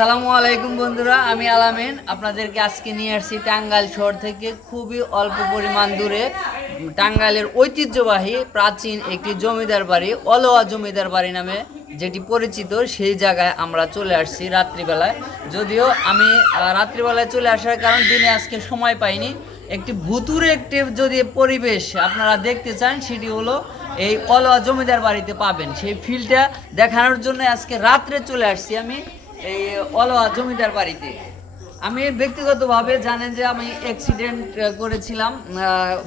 আসসালামু আলাইকুম বন্ধুরা, আমি আলামিন। আপনাদেরকে আজকে নিয়ে আসছি টাঙ্গাইল শহর থেকে খুবই অল্প পরিমাণ দূরে। টাঙ্গাইলের ঐতিহ্যবাহী প্রাচীন একটি জমিদার বাড়ি, অলওয়া জমিদার বাড়ি নামে যেটি পরিচিত, সেই জায়গায় আমরা চলে আসছি রাত্রিবেলায়। যদিও আমি রাত্রিবেলায় চলে আসার কারণ দিনে আজকে সময় পাইনি। একটি ভুতুরে একটি যদি পরিবেশ আপনারা দেখতে চান, সেটি হলো এই অলওয়া জমিদার বাড়িতে পাবেন। সেই ফিল্ডটা দেখানোর জন্য আজকে রাত্রে চলে আসছি আমি। এই অলওয়া জমিদার বাড়িতে। আমি ব্যক্তিগতভাবে জানেন যে আমি অ্যাক্সিডেন্ট করেছিলাম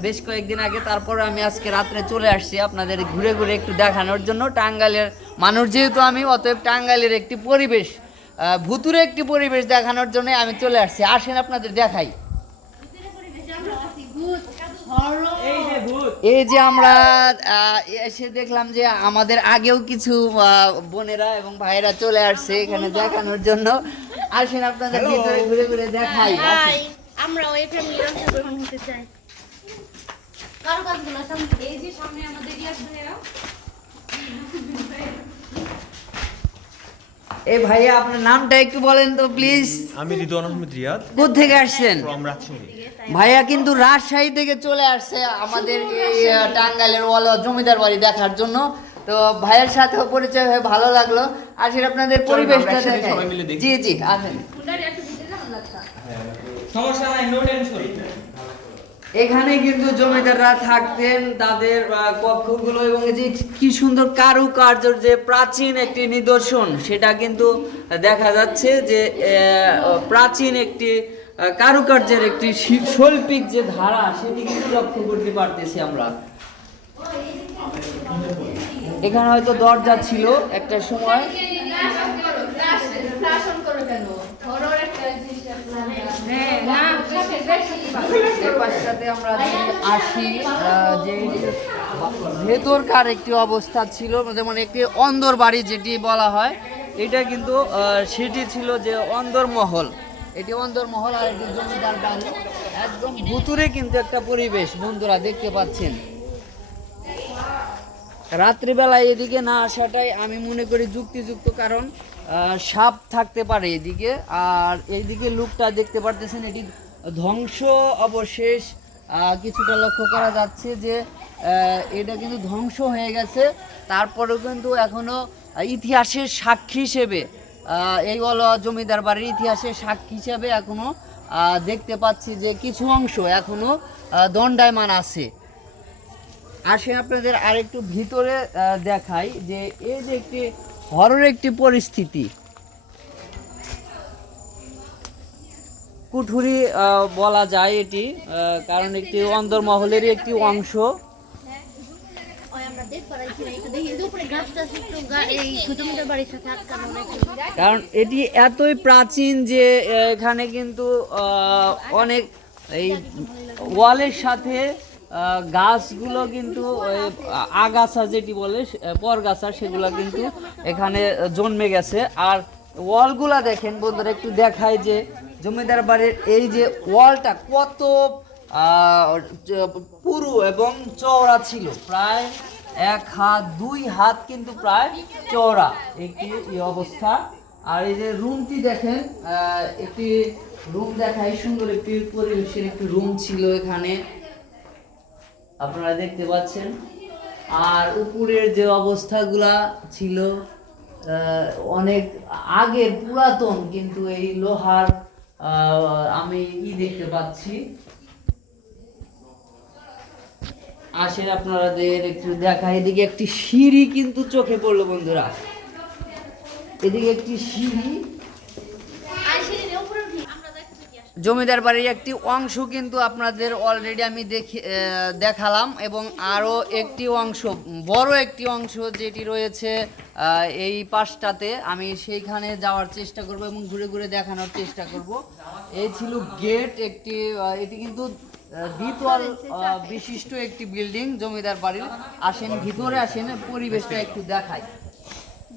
বেশ কয়েকদিন আগে। তারপর আমি আজকে রাত্রে চলে আসছি আপনাদের ঘুরে ঘুরে একটু দেখানোর জন্য। টাঙ্গাইলের মানুষ যেহেতু আমি অতএব টাঙ্গাইলের একটি পরিবেশ ভুতুরে একটি পরিবেশ দেখানোর জন্য আমি চলে আসছি। আসেন আপনাদের দেখাই। এই যে আমরা এসে দেখলাম যে আমাদের আগেও কিছু আহ, বোনেরা এবং ভাইয়েরা চলে আসছে এখানে দেখানোর জন্য। আসেন আপনাদের ভিতরে ঘুরে ঘুরে দেখাই। আমরা ওই ফ্যামিলির অংশগ্রহণ হতে চাই। কারও কাজগুলো সামনে এই যে সামনে আমাদের এই ভাইয়া আপনার নামটা একটু বলেন তো প্লিজ আমি রিদওয়ান আহমেদ রিয়াদ। কোথেকে আসছেন? ফ্রম রাজশাহী। ভাইয়া কিন্তু রাজশাহী থেকে চলে আসছে আমাদের এই টাঙ্গাইলের ওয়ালা জমিদার বাড়ি দেখার জন্য। তো ভাইয়ের সাথেও পরিচয় হয়ে ভালো লাগল। আসলে আপনাদের পরিবেশটা দেখাই। জি জি আসেন। সমস্যা নাই নো টেনশন এখানে কিন্তু জমিদাররা থাকতেন, তাদের কক্ষগুলো এবং যে কি সুন্দর কারুকার্যর যে প্রাচীন একটি নিদর্শন, সেটা কিন্তু দেখা যাচ্ছে যে প্রাচীন একটি কারুকার্যের একটি শৈল্পিক যে ধারা, সেটি কিন্তু লক্ষ্য করতে পারতেছি আমরা। এখানে হয়তো দরজা ছিল একটা সময়। এর পাশটাতে আমরা আসি যে ভেতরকার একটি অবস্থা ছিল, যেমন একটি অন্দর বাড়ি যেটি বলা হয়, এটা কিন্তু সেটি ছিল যে অন্দর মহল। এটি অন্দর মহল আর এটি জমিদার বাড়ি। একদম ভুতুরে কিন্তু একটা পরিবেশ, বন্ধুরা দেখতে পাচ্ছেন। রাত্রিবেলায় এদিকে না আসাটাই আমি মনে করি যুক্তিযুক্ত, কারণ সাপ থাকতে পারে এদিকে, আর এইদিকে লুকটা দেখতে পারতেছেন, এটি ধ্বংস অবশেষ কিছুটা লক্ষ্য করা যাচ্ছে যে এটা কিন্তু ধ্বংস হয়ে গেছে। তারপরেও কিন্তু এখনও ইতিহাসের সাক্ষী হিসেবে এই বলো জমিদার বাড়ির ইতিহাসের সাক্ষী হিসেবে এখনও দেখতে পাচ্ছি যে কিছু অংশ এখনও দণ্ডায়মান আছে। আসে আপনাদের আরেকটু ভিতরে দেখাই যে এই যে একটি হরর একটি পরিস্থিতি কুঠুরি বলা যায় এটি কারণ একটি অন্দরমহলেরই একটি অংশ। কারণ এটি এতই প্রাচীন যে এখানে কিন্তু অনেক এই ওয়ালের সাথে গাছগুলো কিন্তু আগাছা যেটি বলে পরগাছা, সেগুলো কিন্তু এখানে জন্মে গেছে। আর ওয়ালগুলা দেখেন বন্ধুরা, একটু দেখায় যে জমিদার বাড়ির এই যে ওয়ালটা কত পুরু এবং চওড়া ছিল। প্রায় এক হাত, দুই হাত কিন্তু প্রায় চওড়া একটি এই অবস্থা। আর এই যে রুমটি দেখেন একটি রুম দেখায় সুন্দর একটি পরিবেশের একটি রুম ছিল এখানে। আপনারা দেখতে পাচ্ছেন। আর উপরের যে অবস্থাগুলা ছিল অনেক আগের পুরাতন কিন্তু এই লোহার আমি ই দেখতে পাচ্ছি। আসেন আপনাদের একটু দেখা। এদিকে একটি সিঁড়ি কিন্তু চোখে পড়ল বন্ধুরা। এদিকে একটি সিঁড়ি আর সেদিন উপরে উঠি আমরা দেখতে কি আসলে জমিদার বাড়ির একটি অংশ কিন্তু আপনাদের অলরেডি আমি দেখি দেখালাম এবং আরও একটি অংশ বড় একটি অংশ যেটি রয়েছে এই পাশটাতে আমি সেইখানে যাওয়ার চেষ্টা করব এবং ঘুরে ঘুরে দেখানোর চেষ্টা করব। এই ছিল গেট একটি এটি কিন্তু দ্বিতল বিশিষ্ট একটি বিল্ডিং জমিদার বাড়ির। আসেন ভিতরে আসেন পরিবেশটা একটু দেখায়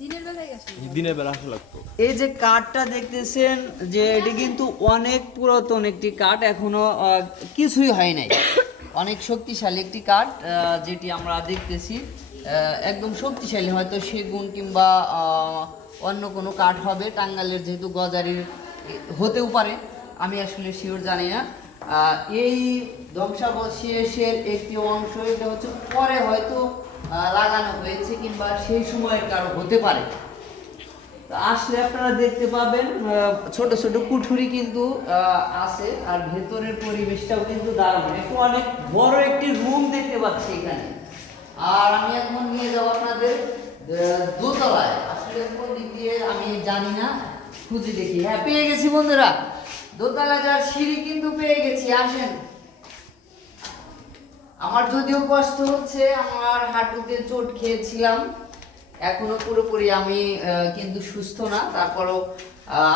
দিনের বেলায় দিনের বেলা আসা লাগতো। এই যে কাঠটা দেখতেছেন যে এটি কিন্তু অনেক পুরাতন একটি কাঠ, এখনও কিছুই হয় নাই। অনেক শক্তিশালী একটি কাঠ যেটি আমরা দেখতেছি। একদম শক্তিশালী, হয়তো সেগুন কিংবা অন্য কোনো কাঠ হবে, টাঙ্গালের যেহেতু গজারির হতেও পারে, আমি আসলে শিওর জানি না। এই ধ্বংসাবশেষের একটি অংশ, এটা হচ্ছে পরে হয়তো লাগানো হয়েছে কিংবা সেই সময়ের কারও হতে পারে। আসলে আপনারা দেখতে পাবেন ছোট ছোট কুঠুরি কিন্তু আছে, আর ভেতরের পরিবেশটাও কিন্তু দারুণ। একটু অনেক বড় একটি রুম দেখতে পাচ্ছি এখানে। আর আমি এখন নিয়ে যাব আপনাদের দোতলায়। আসলে কোন দিক দিয়ে আমি জানি না, খুঁজে দেখি। হ্যাঁ পেয়ে গেছি বন্ধুরা। দোতলা যাওয়ার সিঁড়ি কিন্তু পেয়ে গেছি, আসেন। আমার যদিও কষ্ট হচ্ছে, আমার হাঁটুতে চোট খেয়েছিলাম। এখনও পুরোপুরি আমি কিন্তু সুস্থ না। তারপরও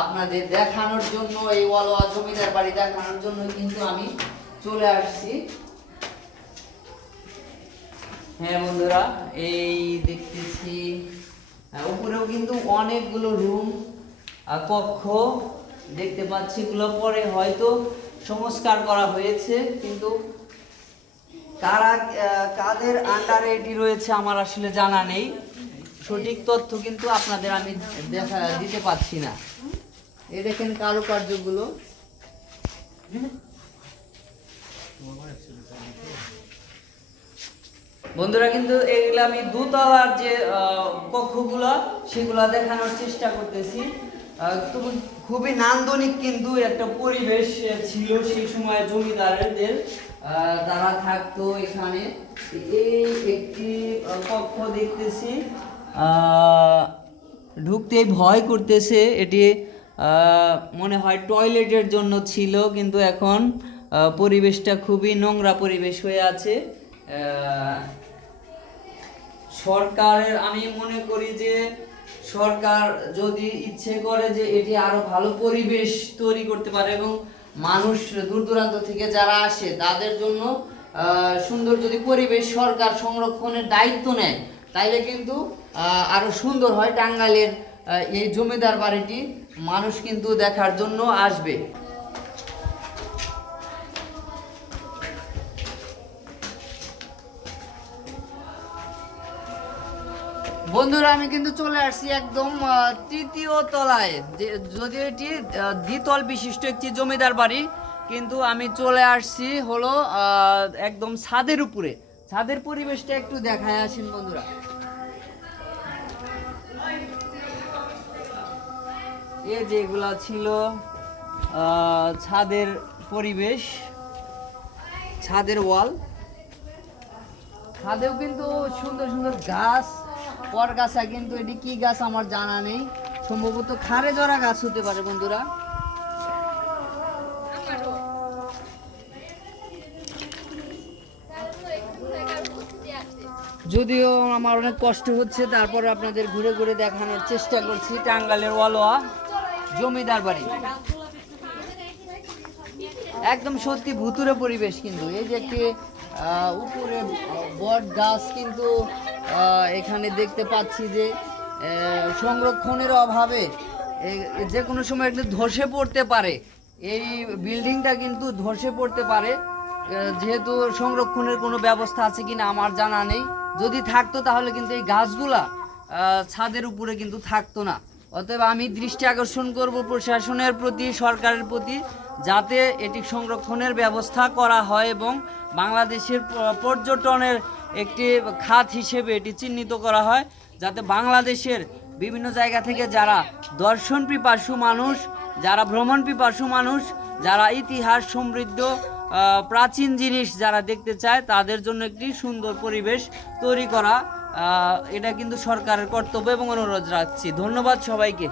আপনাদের দেখানোর জন্য, এই ওয়ালোয়া জমিদার বাড়ি দেখানোর জন্য কিন্তু আমি চলে আসছি। হ্যাঁ বন্ধুরা, এই দেখতেছি উপরেও কিন্তু অনেকগুলো রুম কক্ষ দেখতে পাচ্ছি। এগুলো পরে হয়তো সংস্কার করা হয়েছে, কিন্তু কারা কাদের আন্ডারে এটি রয়েছে আমার আসলে জানা নেই। সঠিক তথ্য কিন্তু আপনাদের আমি দেখা দিতে পারছি না। এই দেখেন কারুকার্যগুলো। বন্ধুরা কিন্তু এগুলো আমি দোতলার যে কক্ষগুলো, সেগুলো দেখানোর চেষ্টা করতেছি। খুবই নান্দনিক কিন্তু একটা পরিবেশ ছিল সেই সময় জমিদারদের। তারা থাকতো এখানে। এই একটি কক্ষ দেখতেছি। ঢুকতেই ভয় করতেছে। এটি মনে হয় টয়লেটের জন্য ছিল, কিন্তু এখন পরিবেশটা খুবই নোংরা পরিবেশ হয়ে আছে। সরকারের, আমি মনে করি যে সরকার যদি ইচ্ছে করে যে এটি আরও ভালো পরিবেশ তৈরি করতে পারে এবং মানুষ দূর দূরান্ত থেকে যারা আসে, তাদের জন্য সুন্দর যদি পরিবেশ সরকার সংরক্ষণের দায়িত্ব নেয়, তাইলে কিন্তু আহ, আরও সুন্দর হয় টাঙ্গাইলের এই জমিদার বাড়িটি। মানুষ কিন্তু দেখার জন্য আসবে। বন্ধুরা আমি কিন্তু চলে আসছি একদম তৃতীয় তলায়। যদি এটি দ্বিতল বিশিষ্ট একটি জমিদার বাড়ি কিন্তু আমি চলে আসছি হলো একদম ছাদের উপরে। ছাদের পরিবেশটা একটু দেখায় আসেন বন্ধুরা। এই যেগুলা ছিল ছাদের পরিবেশ, ছাদের ওয়াল। ছাদেও কিন্তু সুন্দর সুন্দর গাছ পরগাছা কিন্তু এটি কি গাছ আমার জানা নেই। সম্ভবত খারে জরা গাছ হতে পারে, বন্ধুরা। যদিও আমার অনেক কষ্ট হচ্ছে, তারপর আপনাদের ঘুরে ঘুরে দেখানোর চেষ্টা করছি টাঙ্গালের ওয়ালোয়া জমিদার বাড়ি। একদম সত্যি ভুতুরে পরিবেশ কিন্তু। এই যে একটি উপরে বট গাছ কিন্তু এখানে দেখতে পাচ্ছি যে সংরক্ষণের অভাবে যে কোনো সময় একটু ধসে পড়তে পারে। এই বিল্ডিংটা কিন্তু ধসে পড়তে পারে। যেহেতু সংরক্ষণের কোনো ব্যবস্থা আছে কিনা আমার জানা নেই। যদি থাকতো তাহলে কিন্তু এই গাছগুলা ছাদের উপরে কিন্তু থাকতো না। অতএব আমি দৃষ্টি আকর্ষণ করব প্রশাসনের প্রতি, সরকারের প্রতি, যাতে এটি সংরক্ষণের ব্যবস্থা করা হয় এবং বাংলাদেশের পর্যটনের একটি খাত হিসেবে এটি চিহ্নিত করা হয়, যাতে বাংলাদেশের বিভিন্ন জায়গা থেকে যারা দর্শন পিপাসু মানুষ, যারা ভ্রমণ পিপাসু মানুষ, যারা ইতিহাস সমৃদ্ধ প্রাচীন জিনিস যারা দেখতে চায়, তাদের জন্য একটি সুন্দর পরিবেশ তৈরি করা এটা কিন্তু সরকারের কর্তব্য এবং অনুরোধ রাখছি। ধন্যবাদ সবাইকে।